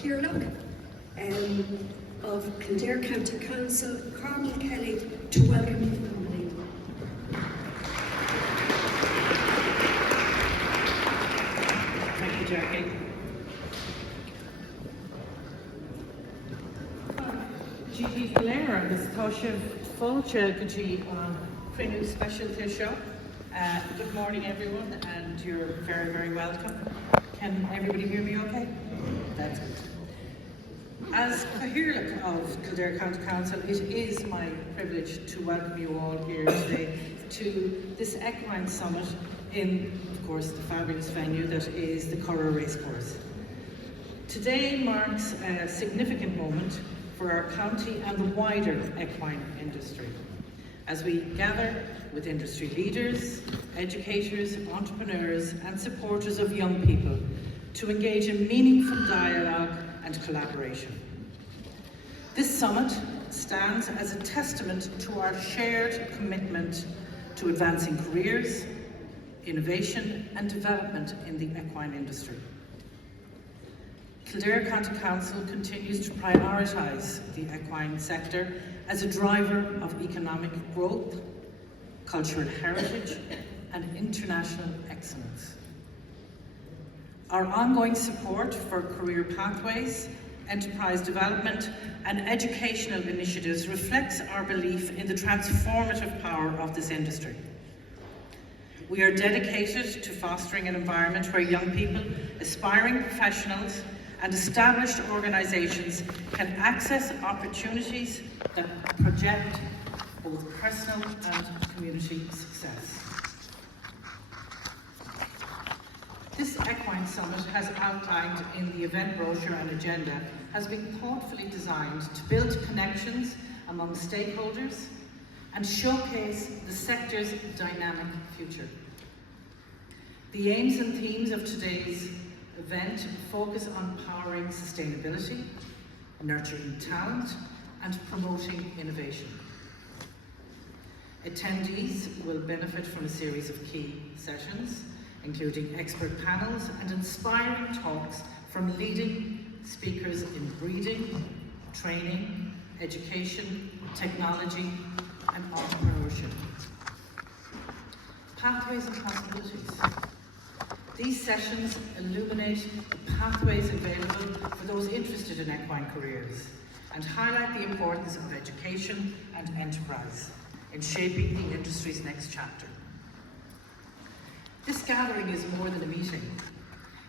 Cathaoirleach of Kildare County Council, Carmel Kelly, to welcome you formally. Thank you, Jackie. GT Cllr agus tá sibh fáilte go dtí an cruinniú specialty seo. Good morning, everyone, and you're very, very welcome. Can everybody hear me okay? That's good. As Cathaoirleach of Kildare County Council, it is my privilege to welcome you all here today to this Equine Summit in, of course, the fabulous venue that is the Cllr Racecourse. Today marks a significant moment for our county and the wider equine industry, as we gather with industry leaders, educators, entrepreneurs and supporters of young people to engage in meaningful dialogue and collaboration. This summit stands as a testament to our shared commitment to advancing careers, innovation and development in the equine industry. Kildare County Council continues to prioritise the equine sector as a driver of economic growth, cultural heritage and international excellence. Our ongoing support for career pathways, enterprise development and educational initiatives reflects our belief in the transformative power of this industry. We are dedicated to fostering an environment where young people, aspiring professionals and established organisations can access opportunities that project both personal and community success. This Equine Summit, as outlined in the event brochure and agenda, has been thoughtfully designed to build connections among stakeholders and showcase the sector's dynamic future. The aims and themes of today's event focus on powering sustainability, nurturing talent, and promoting innovation. Attendees will benefit from a series of key sessions, including expert panels and inspiring talks from leading speakers in breeding, training, education, technology, and entrepreneurship. Pathways and possibilities. These sessions illuminate the pathways available for those interested in equine careers and highlight the importance of education and enterprise in shaping the industry's next chapter. This gathering is more than a meeting.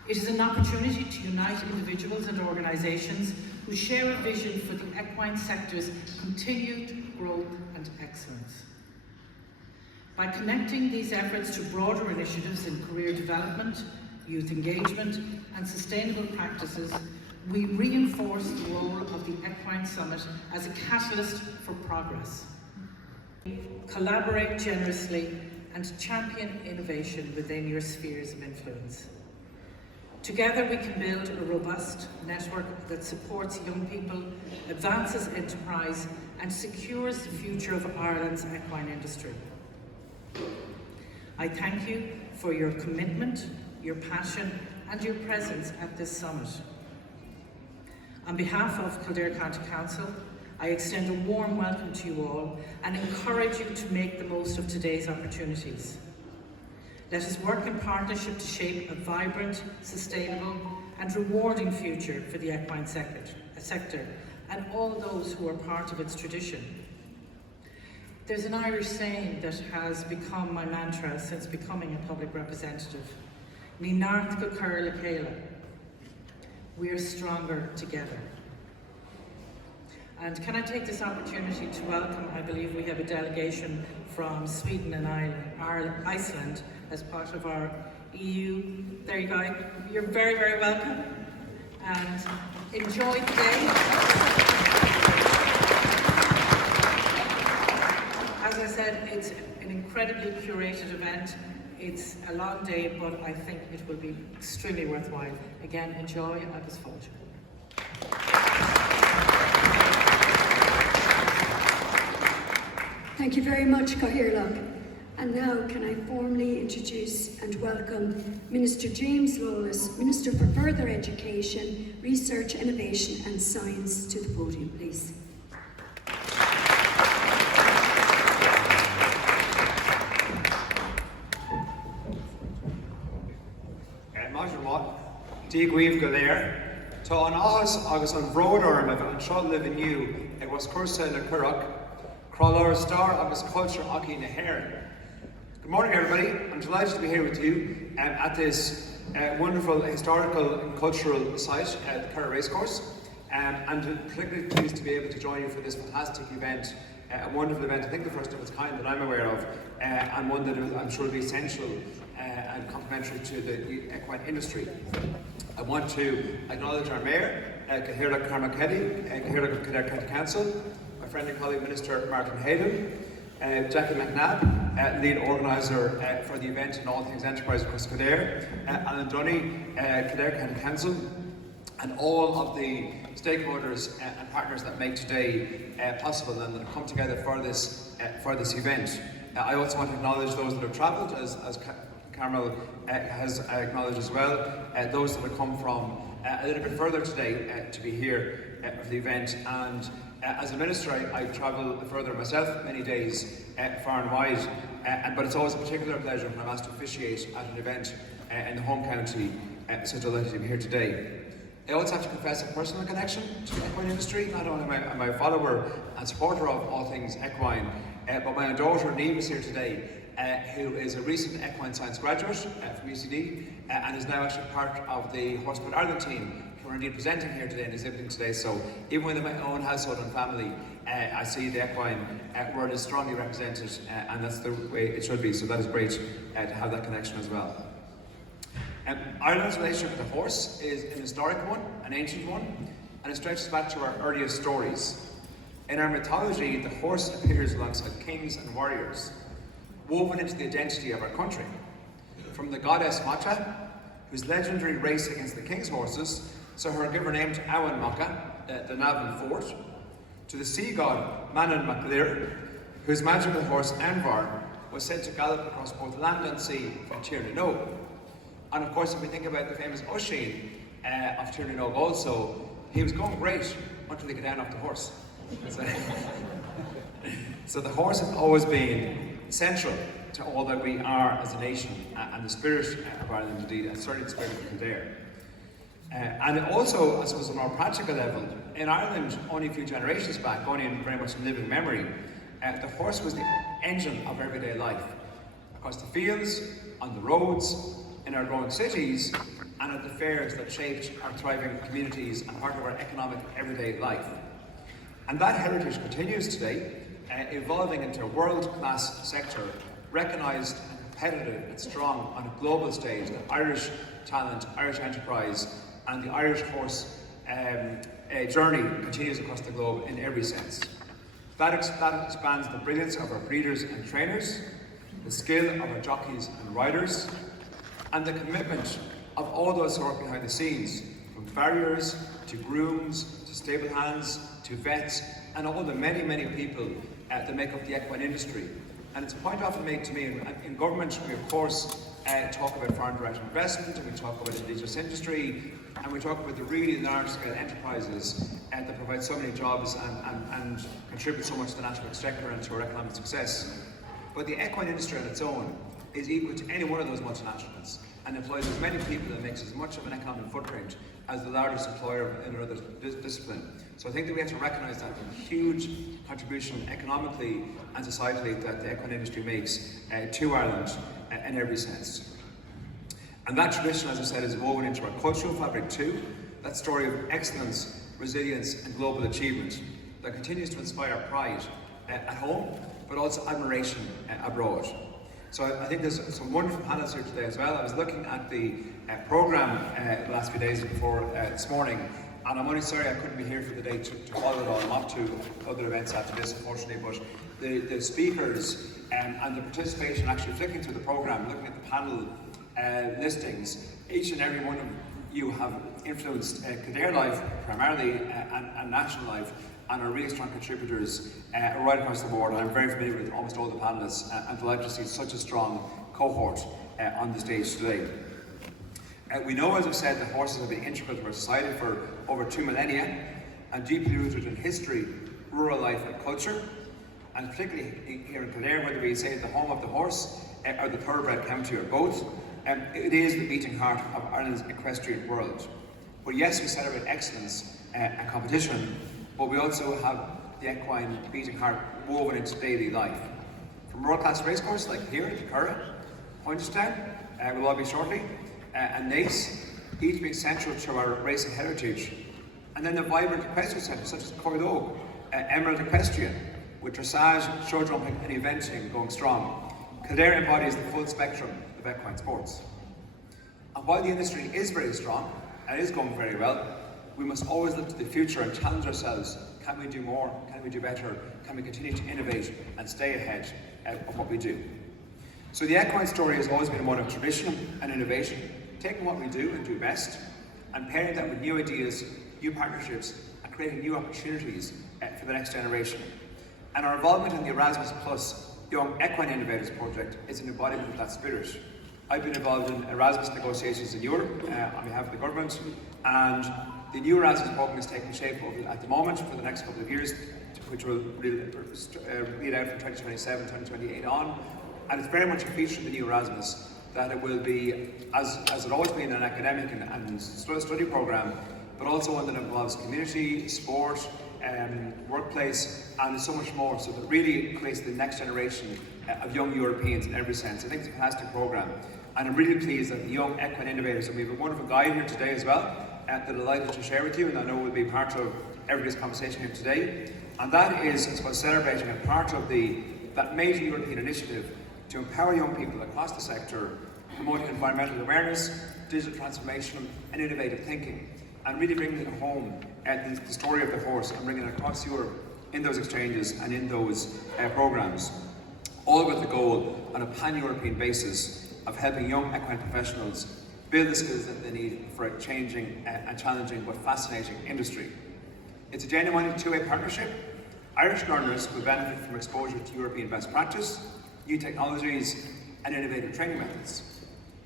It is an opportunity to unite individuals and organisations who share a vision for the equine sector's continued growth and excellence. By connecting these efforts to broader initiatives in career development, youth engagement and sustainable practices, we reinforce the role of the Equine Summit as a catalyst for progress. Collaborate generously and champion innovation within your spheres of influence. Together we can build a robust network that supports young people, advances enterprise and secures the future of Ireland's equine industry. I thank you for your commitment, your passion and your presence at this summit. On behalf of Kildare County Council, I extend a warm welcome to you all and encourage you to make the most of today's opportunities. Let us work in partnership to shape a vibrant, sustainable and rewarding future for the equine sector and all those who are part of its tradition. There's an Irish saying that has become my mantra since becoming a public representative. Ní neart go cur le chéile. We are stronger together. And can I take this opportunity to welcome, I believe we have a delegation from Sweden and Iceland as part of our EU. There you go. You're very, very welcome. And enjoy today. As I said, it's an incredibly curated event. It's a long day, but I think it will be extremely worthwhile. Again, enjoy agus fáilte. Thank you very much, Cathaoirleach. And now can I formally introduce and welcome Minister James Lawless, Minister for Further Education, Research, Innovation and Science, to the podium, please. Díomh Cllr, Tá an áthas agus an bhród orm an seo live inniu ag was cursa na Cllr, Cllr star agus culture aki na Héireann. Good morning everybody, I'm delighted to be here with you at this wonderful historical and cultural site at the Cllr Racecourse, and particularly pleased to be able to join you for this fantastic event, a wonderful event, I think the first of its kind that I'm aware of, and one that I'm sure will be essential and complementary to the equine industry. I want to acknowledge our Mayor, Cathaoirleach Carmel, Cathaoirleach Kildare County Council, my friend and colleague Minister Martin Hayden, Jackie McNabb, lead organiser for the event and all things enterprise across Kildare, Alan Dunny, Kildare County Council, and all of the stakeholders and partners that make today possible and that have come together for this event. I also want to acknowledge those that have travelled, as Carmel has acknowledged as well, those that have come from a little bit further today to be here for the event. And as a minister, I travel further myself many days, far and wide, but it's always a particular pleasure when I'm asked to officiate at an event in the home county, so delighted to be here today. I also have to confess a personal connection to the equine industry. Not only am I a follower and supporter of all things equine, but my own daughter Niamh is here today, who is a recent equine science graduate from UCD and is now actually part of the Horseman Ireland team, who are indeed presenting here today and exhibiting today. So even within my own household and family, I see the equine world is strongly represented, and that's the way it should be. So that is great to have that connection as well. Ireland's relationship with the horse is an historic one, an ancient one, and it stretches back to our earliest stories. In our mythology, the horse appears alongside kings and warriors, woven into the identity of our country. From the goddess Mata, whose legendary race against the king's horses saw her give her name to Awan Macha, the Navan fort, to the sea god Manan Cllr, whose magical horse Anvar was said to gallop across both land and sea from Tirnanog. And of course, if we think about the famous Oisin of Tirnanog also, he was going great until he got down off the horse. So the horse has always been central to all that we are as a nation, and the spirit of Ireland indeed, and certainly the spirit of Kildare. And also, I suppose, on a more practical level, in Ireland, only a few generations back, only in very much living memory, the horse was the engine of everyday life. Across the fields, on the roads, in our growing cities, and at the fairs that shaped our thriving communities and part of our economic everyday life. And that heritage continues today, evolving into a world-class sector, recognised and competitive and strong on a global stage. The Irish talent, Irish enterprise, and the Irish horse journey continues across the globe in every sense. That expands the brilliance of our breeders and trainers, the skill of our jockeys and riders, and the commitment of all those who work behind the scenes, from farriers to grooms to stable hands to vets, and all the many, many people that make up the equine industry. And it's a point often made to me, in government we of course talk about foreign direct investment, and we talk about indigenous industry, and we talk about the really large scale enterprises that provide so many jobs and contribute so much to the national exchequer and to our economic success. But the equine industry on its own is equal to any one of those multinationals and employs as many people and makes as much of an economic footprint as the largest employer in another discipline. So I think that we have to recognise that the huge contribution economically and societally that the equine industry makes to Ireland in every sense. And that tradition, as I said, is woven into our cultural fabric too, that story of excellence, resilience and global achievement that continues to inspire pride at home, but also admiration abroad. So I think there's some wonderful panels here today as well. I was looking at the programme the last few days before this morning, and I'm only sorry I couldn't be here for the day to follow it all. I'm off to other events after this, unfortunately, but the speakers and the participation, actually flicking through the programme, looking at the panel listings, each and every one of you have influenced Kildare life primarily and national life, and are really strong contributors right across the board. I'm very familiar with almost all the panellists and delighted to see such a strong cohort on the stage today. We know, as I've said, that horses have been integral to our society for over 2 millennia and deeply rooted in history, rural life and culture. And particularly here in Kildare, whether we say the home of the horse or the thoroughbred county or both, it is the beating heart of Ireland's equestrian world. But yes, we celebrate excellence and competition, but we also have the equine beating heart woven into daily life. From world-class racecourses like here at Cllr, Pointerstown, will all be shortly, and Naas, each being central to our racing heritage. And then the vibrant equestrian centres such as Cathaoirleach, Emerald Equestrian, with dressage, show jumping and eventing going strong. Kildare embodies the full spectrum of equine sports. And while the industry is very strong and is going very well, we must always look to the future and challenge ourselves. Can we do more? Can we do better? Can we continue to innovate and stay ahead of what we do? So the equine story has always been one of tradition and innovation, taking what we do and do best, and pairing that with new ideas, new partnerships, and creating new opportunities for the next generation. And our involvement in the Erasmus Plus Young Equine Innovators project is an embodiment of that spirit. I've been involved in Erasmus negotiations in Europe on behalf of the government, and the new Erasmus program is taking shape at the moment for the next couple of years, which will lead out from 2027, 2028 on. And it's very much a feature of the new Erasmus that it will be, as it always been, an academic and study program, but also one that involves community, sport, workplace, and so much more. So that really creates the next generation of young Europeans in every sense. I think it's a fantastic program, and I'm really pleased that the young equine innovators, and we have a wonderful guide here today as well, that I'm delighted to share with you, and I know will be part of everybody's conversation here today. And that is, I suppose, celebrating a part of that major European initiative to empower young people across the sector, promoting environmental awareness, digital transformation, and innovative thinking, and really bringing it home the story of the horse and bringing it across Europe in those exchanges and in those programs, all with the goal on a pan-European basis of helping young equine professionals build the skills that they need for a changing and challenging but fascinating industry. It's a genuine two-way partnership. Irish learners will benefit from exposure to European best practice, new technologies and innovative training methods.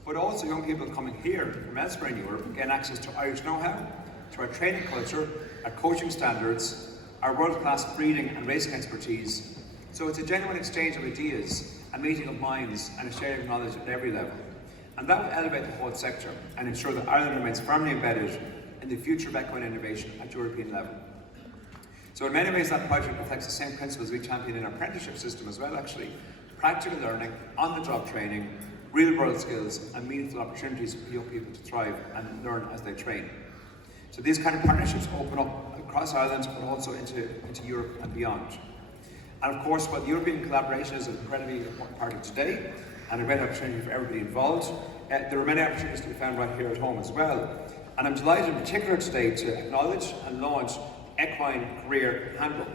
But also young people coming here from elsewhere in Europe gain access to Irish know-how, to our training culture, our coaching standards, our world-class breeding and racing expertise. So it's a genuine exchange of ideas, a meeting of minds and a sharing of knowledge at every level. And that will elevate the whole sector and ensure that Ireland remains firmly embedded in the future of equine innovation at European level. So in many ways that project reflects the same principles we champion in our apprenticeship system as well actually. Practical learning, on-the-job training, real-world skills and meaningful opportunities for young people to thrive and learn as they train. So these kind of partnerships open up across Ireland but also into Europe and beyond. And of course, while the European collaboration is an incredibly important part of today and a great opportunity for everybody involved, there are many opportunities to be found right here at home as well. And I'm delighted in particular today to acknowledge and launch Equine Career Handbook.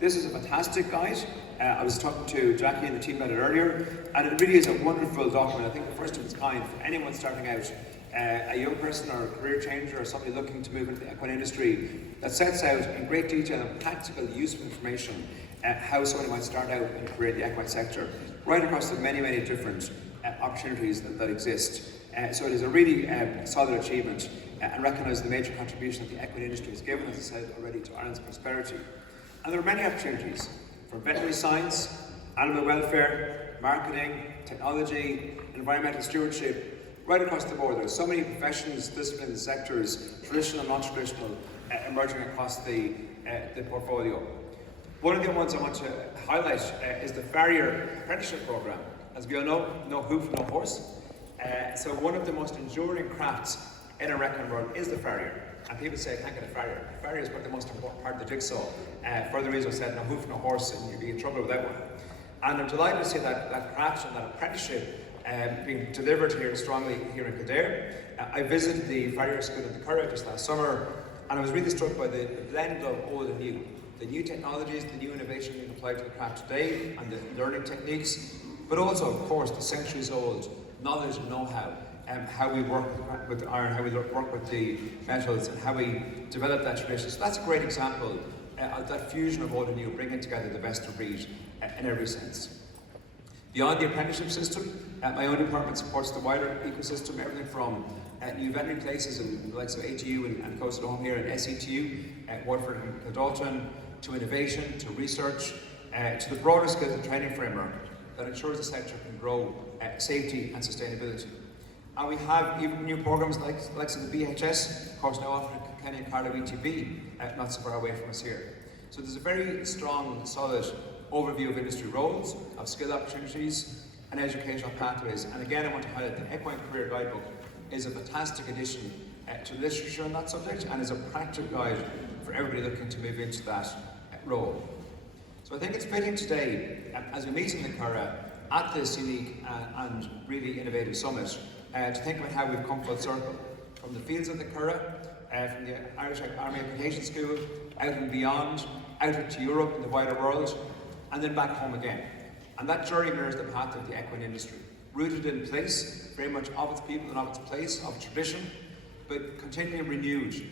This is a fantastic guide. I was talking to Jackie and the team about it earlier, and it really is a wonderful document. I think the first of its kind for anyone starting out, a young person or a career changer or somebody looking to move into the equine industry, that sets out in great detail and practical, useful information how somebody might start out in a career in the equine sector, right across the many, many different opportunities that exist. So it is a really solid achievement and recognise the major contribution that the equine industry has given, as I said already, to Ireland's prosperity. And there are many opportunities from veterinary science, animal welfare, marketing, technology, environmental stewardship, right across the board. There are so many professions, disciplines, sectors, traditional and non-traditional, emerging across the portfolio. One of the ones I want to highlight is the farrier apprenticeship program. As we all know, no hoof, no horse. So one of the most enduring crafts in our equine world is the farrier. And people say, I can't get a farrier. The farrier is probably the most important part of the jigsaw. For the reason I said, no hoof, no horse, and you'd be in trouble with that one. And I'm delighted to see that craft and that apprenticeship being delivered here strongly here in Kildare. I visited the farrier school at the Cllr just last summer, and I was really struck by the blend of old and new. The new technologies, the new innovation being applied to the craft today, and the learning techniques, but also, of course, the centuries-old knowledge and know-how how we work with iron, how we work with the metals, and how we develop that tradition. So that's a great example of that fusion of old and new, bringing together the best of breed in every sense. Beyond the apprenticeship system, my own department supports the wider ecosystem, everything from new veterinary places in the likes of ATU and close to home here in SETU, Waterford and Kildare, to innovation, to research, to the broader skills and training framework that ensures the sector can grow safety and sustainability. And we have even new programs like the BHS, of course now offering Kenny and Carlo ETB, not so far away from us here. So there's a very strong, solid overview of industry roles, of skill opportunities and educational pathways. And again, I want to highlight the Equine Career Guidebook is a fantastic addition to literature on that subject and is a practical guide for everybody looking to move into that role. So I think it's fitting today, as we meet in the Cllr at this unique and really innovative summit, to think about how we've come full circle from the fields of the Cllr, from the Irish Army Education School, out and beyond, out to Europe and the wider world, and then back home again. And that journey mirrors the path of the equine industry, rooted in place, very much of its people and of its place, of tradition, but continually renewed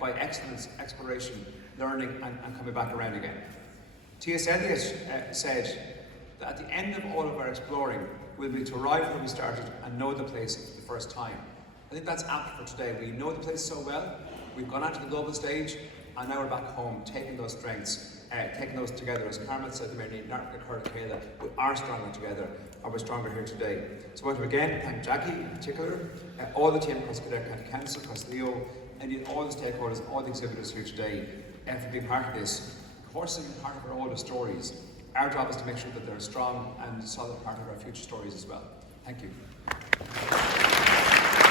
by excellence, exploration, learning, and coming back around again. T.S. Eliot said that at the end of all of our exploring will be to arrive where we started and know the place for the first time. I think that's apt for today. We know the place so well, we've gone out to the global stage, and now we're back home, taking those strengths, taking those together. As Carmel said to me, we are stronger together, and we're stronger here today. So I want to again thank Jackie in particular, all the team across Kildare County Council, across Leo, and all the stakeholders, all the exhibitors here today, for being part of this. Horses are part of our older stories. Our job is to make sure that they're a strong and solid part of our future stories as well. Thank you.